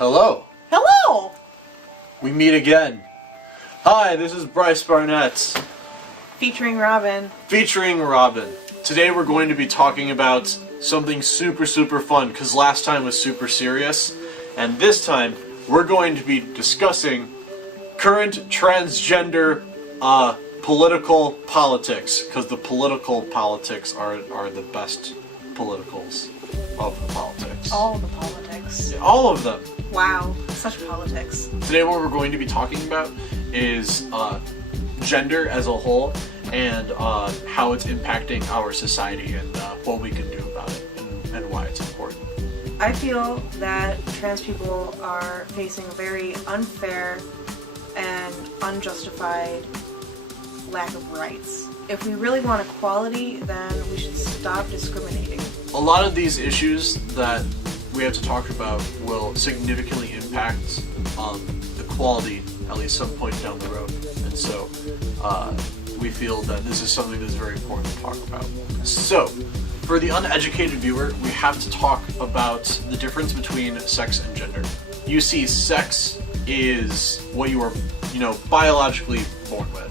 Hello. Hello! We meet again. Hi, this is Bryce Barnett. Featuring Robin. Featuring Robin. Today we're going to be talking about something super fun, because last time was super serious. And this time, we're going to be discussing current transgender political politics, because the political politics are the best politicals of the politics. All the politics. Yeah, all of them. Wow, such politics. Today what we're going to be talking about is gender as a whole, and how it's impacting our society, and what we can do about it, and why it's important. I feel that trans people are facing a very unfair and unjustified lack of rights. If we really want equality, then we should stop discriminating. A lot of these issues that we have to talk about will significantly impact equality at least some point down the road, and so we feel that this is something that's very important to talk about. So, for the uneducated viewer, we have to talk about the difference between sex and gender. You see, sex is what you are, biologically born with.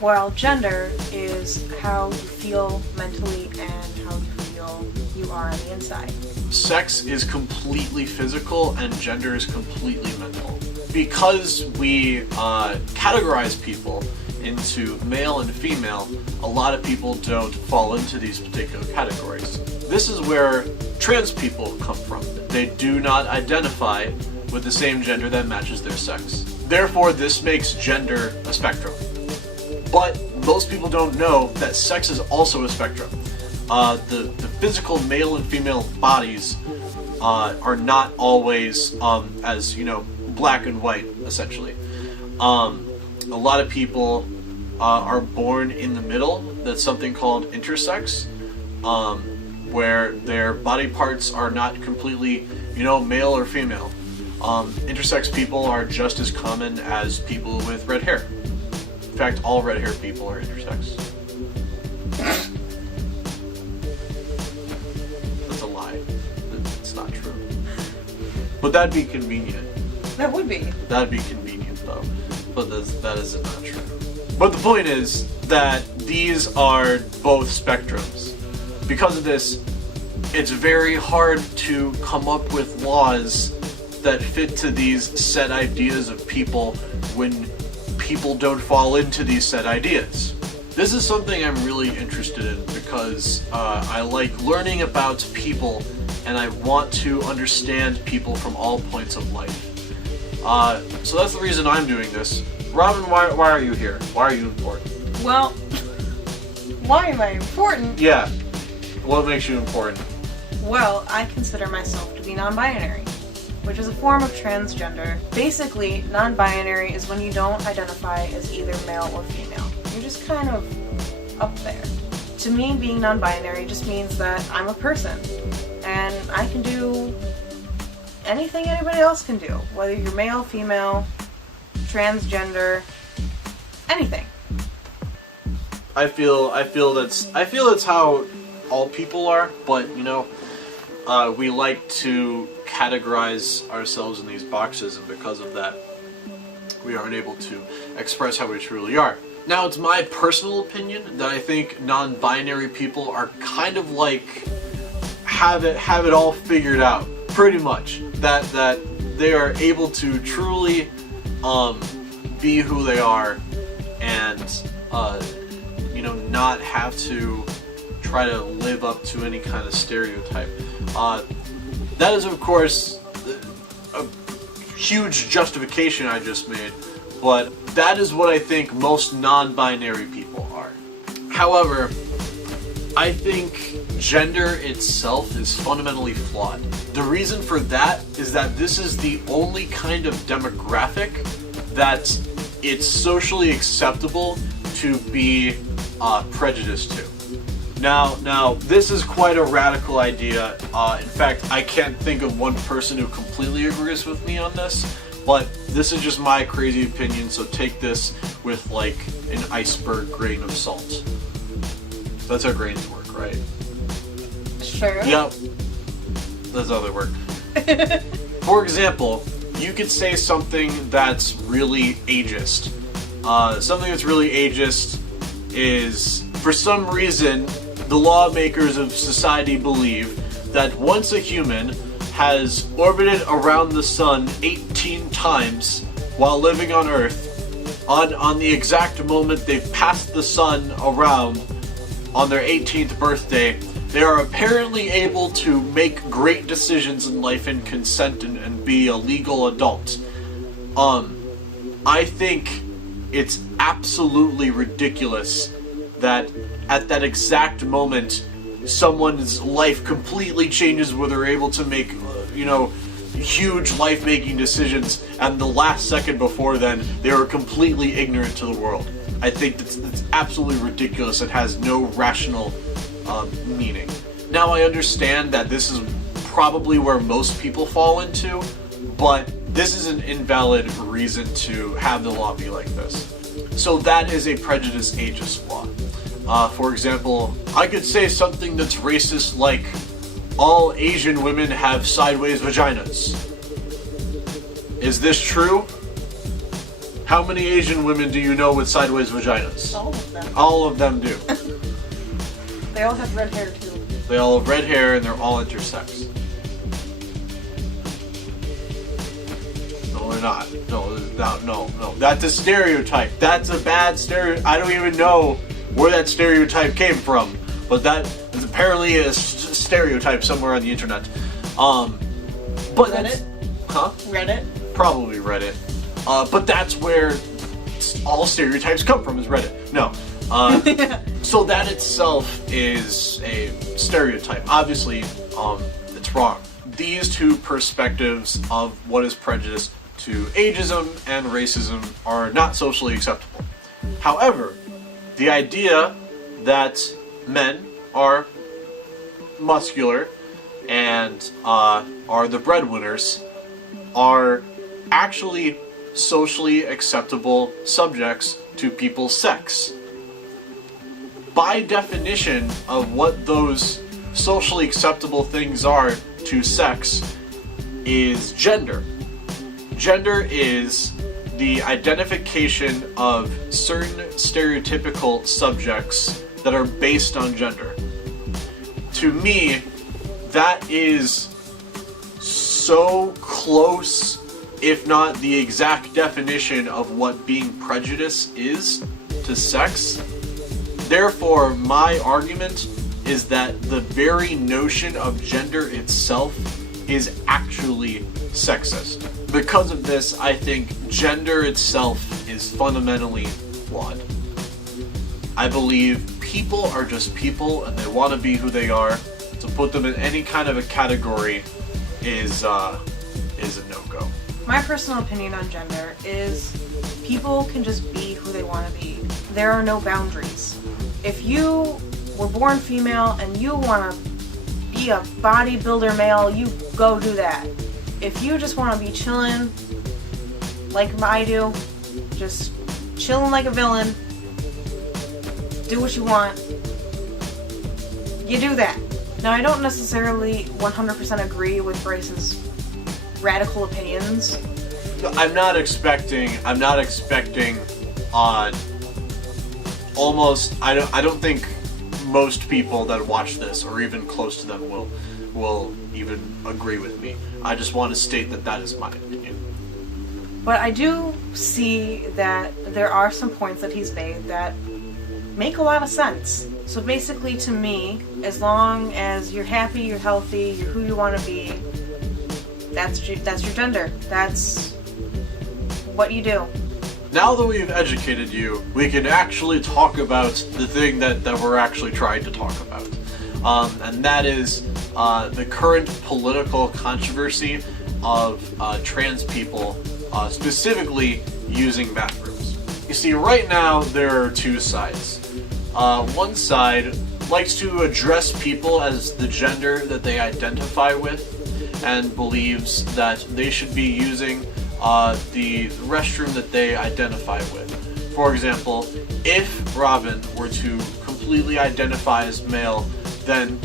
While gender is how you feel mentally and how you feel you are on the inside. Sex is completely physical and gender is completely mental. Because we categorize people into male and female, a lot of people don't fall into these particular categories. This is where trans people come from. They do not identify with the same gender that matches their sex. Therefore, this makes gender a spectrum. But most people don't know that sex is also a spectrum. The physical male and female bodies are not always as black and white, essentially. A lot of people are born in the middle. That's something called intersex, where their body parts are not completely male or female. Intersex people are just as common as people with red hair. In fact, all red-haired people are intersex. That's a lie. It's not true. But that'd be convenient. That would be. That'd be convenient, though. But that is not true. But the point is that these are both spectrums. Because of this, it's very hard to come up with laws that fit to these set ideas of people when people don't fall into these set ideas. This is something I'm really interested in because I like learning about people, and I want to understand people from all points of life. So that's the reason I'm doing this. Robin, why are you here? Why are you important? Well, why am I important? Yeah. What makes you important? Well, I consider myself to be non-binary, which is a form of transgender. Basically, non-binary is when you don't identify as either male or female. You're just kind of up there. To me, being non-binary just means that I'm a person, and I can do anything anybody else can do, whether you're male, female, transgender, anything. I feel that's how all people are, but we like to categorize ourselves in these boxes, and because of that, we aren't able to express how we truly are. Now, it's my personal opinion that I think non-binary people are kind of like have it all figured out, pretty much. That they are able to truly be who they are, and not have to try to live up to any kind of stereotype. That is, of course, a huge justification I just made, but that is what I think most non-binary people are. However, I think gender itself is fundamentally flawed. The reason for that is that this is the only kind of demographic that it's socially acceptable to be prejudiced to. Now, this is quite a radical idea. In fact, I can't think of one person who completely agrees with me on this, but this is just my crazy opinion, so take this with like an iceberg grain of salt. That's how grains work, right? Sure. Yep. That's how they work. For example, you could say something that's really ageist. Something that's really ageist is, for some reason, the lawmakers of society believe that once a human has orbited around the sun 18 times while living on Earth, on the exact moment they've passed the sun around on their 18th birthday, they are apparently able to make great decisions in life and consent and be a legal adult. I think it's absolutely ridiculous that at that exact moment someone's life completely changes where they're able to make, huge life-making decisions, and the last second before then, they were completely ignorant to the world. I think that's absolutely ridiculous. It has no rational meaning. Now, I understand that this is probably where most people fall into, but this is an invalid reason to have the law be like this. So that is a prejudice ageist law. For example, I could say something that's racist like, all Asian women have sideways vaginas. Is this true? How many Asian women do you know with sideways vaginas? All of them. All of them do. They all have red hair too. They all have red hair and they're all intersex. No, they're not. No. That's a stereotype. That's a bad stereotype. I don't even know where that stereotype came from, but that is apparently a stereotype somewhere on the internet. But Reddit? Reddit? Probably Reddit. But that's where all stereotypes come from, is Reddit. No. So that itself is a stereotype. Obviously, it's wrong. These two perspectives of what is prejudice to ageism and racism are not socially acceptable. However, the idea that men are muscular and are the breadwinners are actually socially acceptable subjects to people's sex. By definition of what those socially acceptable things are to sex is gender. Gender is the identification of certain stereotypical subjects that are based on gender. To me, that is so close, if not the exact definition of what being prejudiced is to sex. Therefore, my argument is that the very notion of gender itself is actually sexist. Because of this, I think gender itself is fundamentally flawed. I believe people are just people and they want to be who they are. To put them in any kind of a category is a no-go. My personal opinion on gender is people can just be who they want to be. There are no boundaries. If you were born female and you want to be a bodybuilder male, you go do that. If you just want to be chilling like I do, just chilling like a villain, do what you want, you do that. Now, I don't necessarily 100% agree with Bryce's radical opinions. I'm not expecting almost, I don't think most people that watch this or even close to them will even agree with me. I just want to state that is my opinion. But I do see that there are some points that he's made that make a lot of sense. So basically, to me, as long as you're happy, you're healthy, you're who you want to be, that's your gender. That's what you do. Now that we've educated you, we can actually talk about the thing that we're actually trying to talk about. And that is the current political controversy of trans people, specifically using bathrooms. You see, right now there are two sides. One side likes to address people as the gender that they identify with and believes that they should be using the restroom that they identify with. For example, if Robin were to completely identify as male, then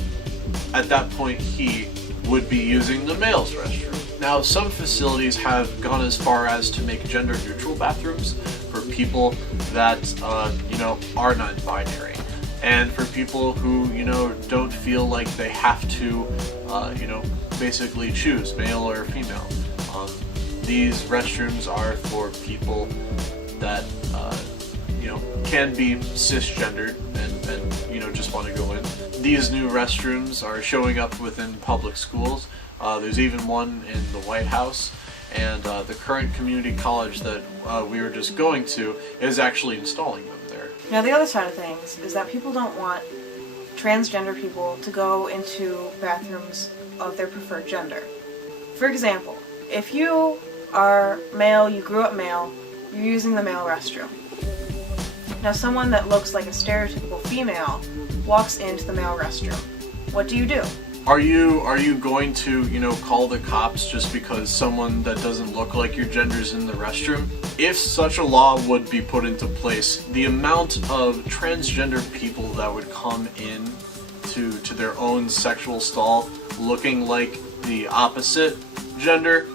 at that point he would be using the male's restroom. Now, some facilities have gone as far as to make gender-neutral bathrooms for people that, are non-binary. And for people who, don't feel like they have to, basically choose male or female. These restrooms are for people that, can be cisgendered and just want to go in. These new restrooms are showing up within public schools. There's even one in the White House, and the current community college that we were just going to is actually installing them there. Now, the other side of things is that people don't want transgender people to go into bathrooms of their preferred gender. For example, if you are male, you grew up male, you're using the male restroom. Now, someone that looks like a stereotypical female walks into the male restroom. What do you do? Are you going to, call the cops just because someone that doesn't look like your gender's in the restroom? If such a law would be put into place, the amount of transgender people that would come in to their own sexual stall looking like the opposite gender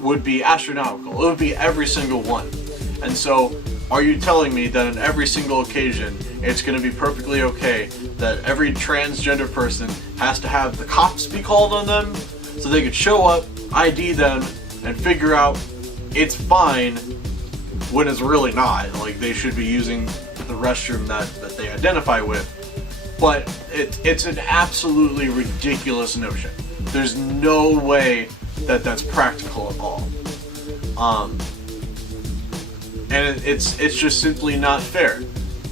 would be astronomical. It would be every single one. And so, are you telling me that on every single occasion it's going to be perfectly okay that every transgender person has to have the cops be called on them so they could show up, ID them, and figure out it's fine when it's really not? Like, they should be using the restroom that they identify with. But it's an absolutely ridiculous notion. There's no way that that's practical at all. And it's just simply not fair.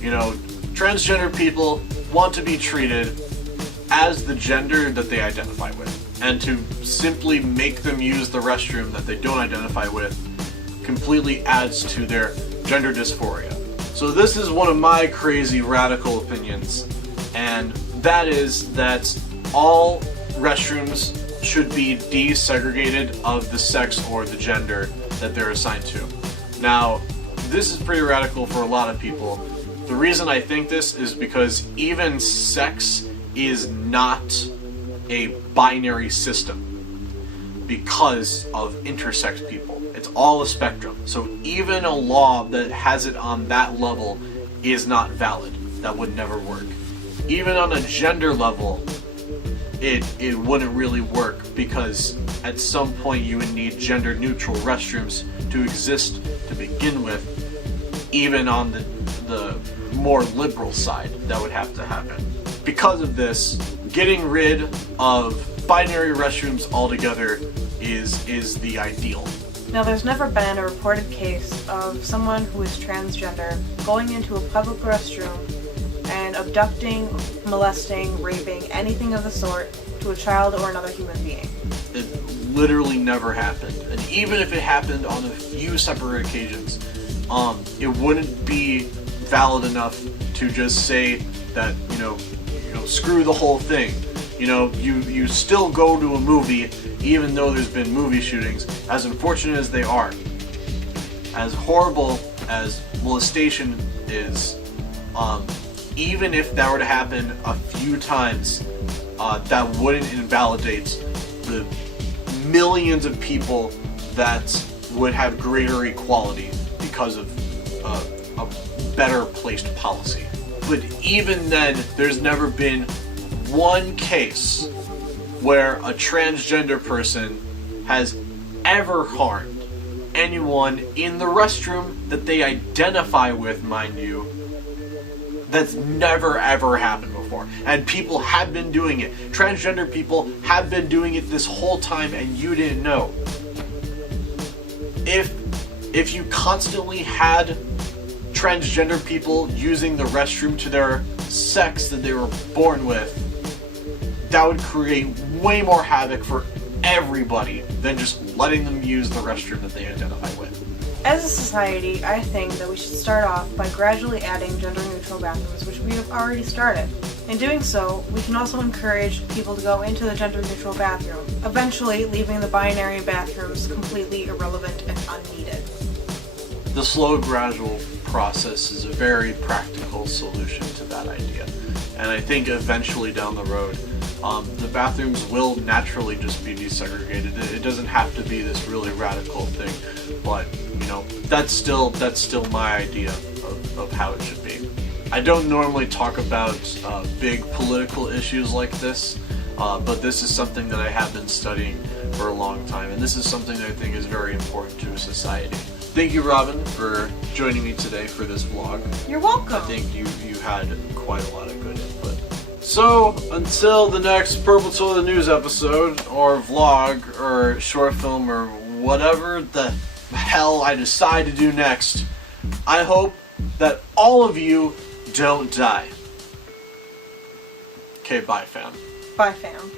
Transgender people want to be treated as the gender that they identify with. And to simply make them use the restroom that they don't identify with completely adds to their gender dysphoria. So this is one of my crazy radical opinions, and that is that all restrooms should be desegregated of the sex or the gender that they're assigned to. Now, this is pretty radical for a lot of people. The reason I think this is because even sex is not a binary system because of intersex people. It's all a spectrum. So even a law that has it on that level is not valid. That would never work. Even on a gender level, it wouldn't really work, because at some point you would need gender neutral restrooms to exist to begin with. Even on the more liberal side, that would have to happen. Because of this, getting rid of binary restrooms altogether is the ideal. Now, there's never been a reported case of someone who is transgender going into a public restroom and abducting, molesting, raping, anything of the sort to a child or another human being. It literally never happened. And even if it happened on a few separate occasions, it wouldn't be valid enough to just say that, screw the whole thing. You still go to a movie even though there's been movie shootings, as unfortunate as they are. As horrible as molestation is, even if that were to happen a few times, that wouldn't invalidate the millions of people that would have greater equality because of a better placed policy. But even then, there's never been one case where a transgender person has ever harmed anyone in the restroom that they identify with, mind you. That's never ever happened before. And people have been doing it. Transgender people have been doing it this whole time, and you didn't know. If you constantly had transgender people using the restroom to their sex that they were born with, that would create way more havoc for everybody than just letting them use the restroom that they identify with. As a society, I think that we should start off by gradually adding gender-neutral bathrooms, which we have already started. In doing so, we can also encourage people to go into the gender-neutral bathroom, eventually leaving the binary bathrooms completely irrelevant and unneeded. The slow, gradual process is a very practical solution to that idea. And I think eventually down the road, The bathrooms will naturally just be desegregated. It doesn't have to be this really radical thing, but you know, that's still my idea of how it should be. I don't normally talk about big political issues like this, but this is something that I have been studying for a long time, and this is something that I think is very important to society. Thank you, Robin, for joining me today for this vlog. You're welcome. I think you had quite a lot of good input. So, until the next Purple Toilet News episode, or vlog, or short film, or whatever the hell I decide to do next, I hope that all of you don't die. Okay, bye, fam. Bye, fam.